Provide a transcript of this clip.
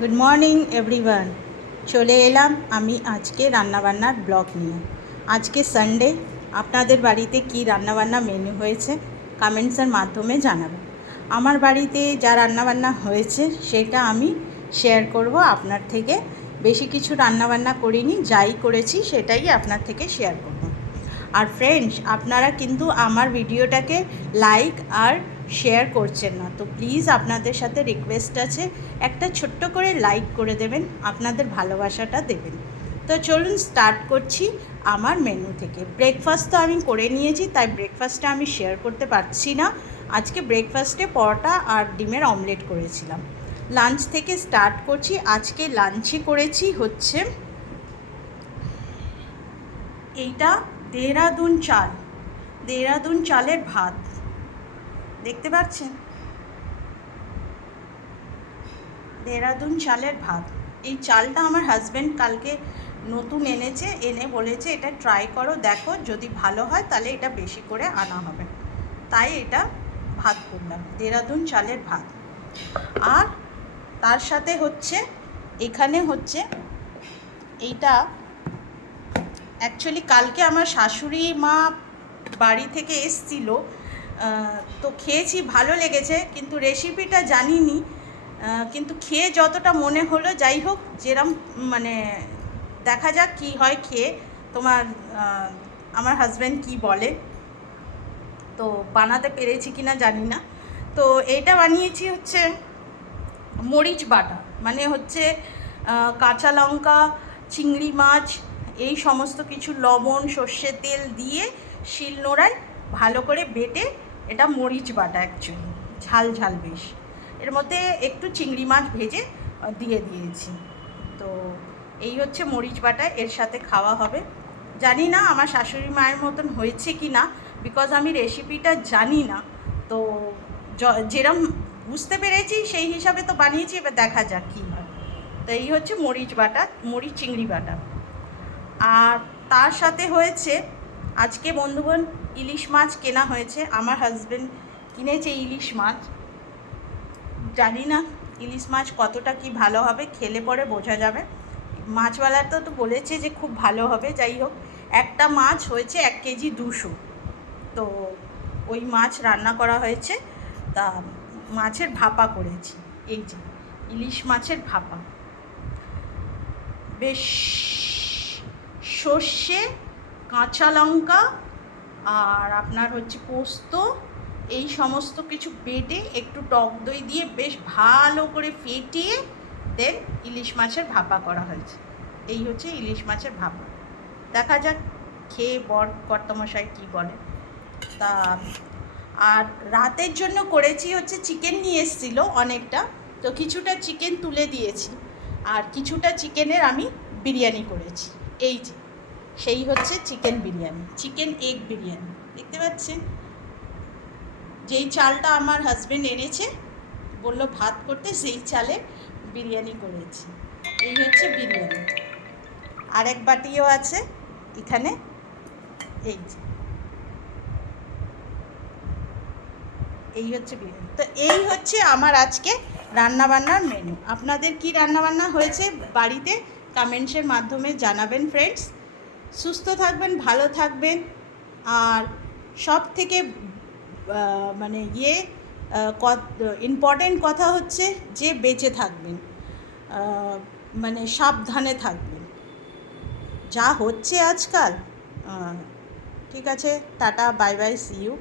Good morning everyone. চলে এলাম আমি আজকে রান্নাবান্নার ব্লগ নিয়ে। আজকে সানডে, আপনাদের বাড়িতে কি রান্নাবান্না মেনু হয়েছে কমেন্টসের মাধ্যমে জানাবেন। আমার বাড়িতে যা রান্নাবান্না হয়েছে সেটা আমি শেয়ার করব আপনার থেকে। বেশি কিছু রান্নাবান্না করিনি, যাই করেছি সেটাই আপনার থেকে শেয়ার করব। আর ফ্রেন্ডস, আপনারা কিন্তু আমার ভিডিওটাকে লাইক আর শেয়ার করছেন না, তো প্লিজ আপনাদের সাথে রিকোয়েস্ট আছে, একটা ছোট্ট করে লাইক করে দেবেন, আপনাদের ভালোবাসাটা দেবেন। তো চলুন স্টার্ট করছি আমার মেনু থেকে। ব্রেকফাস্ট তো আমি করে নিয়েছি, তাই ব্রেকফাস্টটা আমি শেয়ার করতে পারছি না। আজকে ব্রেকফাস্টে পরোটা আর ডিমের অমলেট করেছিলাম। লাঞ্চ থেকে স্টার্ট করছি। আজকে লাঞ্চে করেছি হচ্ছে এইটা দেহরাদুন চালের ভাত, দেখতে পাচ্ছেন, দেহরাদুন চালের ভাত। এই চালটা আমার হাজব্যান্ড কালকে নতুন এনেছে, এনে বলেছে এটা ট্রাই করো, দেখো যদি ভালো হয় তাহলে এটা বেশি করে আনা হবে, তাই এটা ভাত করলাম, দেহরাদুন চালের ভাত। আর তার সাথে হচ্ছে এখানে হচ্ছে এইটা, অ্যাকচুয়ালি কালকে আমার শাশুড়ি মা বাড়ি থেকে এসছিল, তো খেয়েছি, ভালো লেগেছে, কিন্তু রেসিপিটা জানিনি, কিন্তু খেয়ে যতটা মনে হলো, যাই হোক, যেরম মানে দেখা যাক কী হয় খেয়ে। তোমার আমার হাজব্যান্ড কি বলে, তো বানাতে পেরেছি কি না জানি না। তো এইটা বানিয়েছি হচ্ছে মরিচ বাটা, মানে হচ্ছে কাঁচা লঙ্কা, চিংড়ি মাছ, এই সমস্ত কিছু, লবণ, সর্ষের তেল দিয়ে শিলনোড়ায় ভালো করে বেটে, এটা মরিচ বাটা, অ্যাকচুয়ালি ঝাল ঝাল বেশ। এর মধ্যে একটু চিংড়ি মাছ ভেজে দিয়ে দিয়েছি। তো এই হচ্ছে মরিচ বাটা, এর সাথে খাওয়া হবে। জানি না আমার শাশুড়ি মায়ের মতন হয়েছে কি না, বিকজ আমি রেসিপিটা জানি না, তো যেরম বুঝতে পেরেছি সেই হিসাবে তো বানিয়েছি, এবার দেখা যাক কী হয়। তো এই হচ্ছে মরিচ বাটা, মরিচ চিংড়ি বাটা। আর তার সাথে হয়েছে আজকে বন্ধুগণ ইলিশ মাছ কেনা হয়েছে, আমার হাজব্যান্ড কিনেছে ইলিশ মাছ। জানি না ইলিশ মাছ কতটা কি ভালো হবে, খেলে পরে বোঝা যাবে। মাছওয়ালা তো বলেছে যে খুব ভালো হবে। যাই হোক, একটা মাছ হয়েছে 1 কেজি 200, তো ওই মাছ রান্না করা হয়েছে। তা মাছের ভাপা করেছি, এই যে ইলিশ মাছের ভাপা, বেশ সর্ষে, কাঁচা লঙ্কা আর আপনার হচ্ছে পোস্ত, এই সমস্ত কিছু বেটে একটু টক দই দিয়ে বেশ ভালো করে ফেটিয়ে দেন ইলিশ মাছের ভাপা করা হয়েছে। এই হচ্ছে ইলিশ মাছের ভাপা। দেখা যাক খেয়ে কর্তামশাই কী বলে। তা আর রাতের জন্য করেছি হচ্ছে চিকেন নিয়ে এসেছিলো অনেকটা, তো কিছুটা চিকেন তুলে দিয়েছি, আর কিছুটা চিকেনের আমি বিরিয়ানি করেছি। এই যে সেই হচ্ছে chicken biryani, chicken egg biryani, দেখতে পাচ্ছেন। যেই চালটা আমার হাজব্যান্ড এনেছে, বললো ভাত করতে, সেই চালে বিরিয়ানি করেছি। এই হচ্ছে বিরিয়ানি। আর এক বাটিও আছে এখানে, এই যে এই হচ্ছে বিরিয়ানি। তো এই হচ্ছে আমার আজকে রান্নাবান্নার মেনু। আপনাদের কি রান্নাবান্না হয়েছে বাড়িতে কমেন্টসের মাধ্যমে জানাবেন ফ্রেন্ডস। সুস্থ থাকবেন, ভালো থাকবেন, আর সব থেকে মানে ইম্পর্টেন্ট কথা হচ্ছে যে বেঁচে থাকবেন, মানে সাবধানে থাকবেন, যা হচ্ছে আজকাল। ঠিক আছে, tata, bye bye, see you.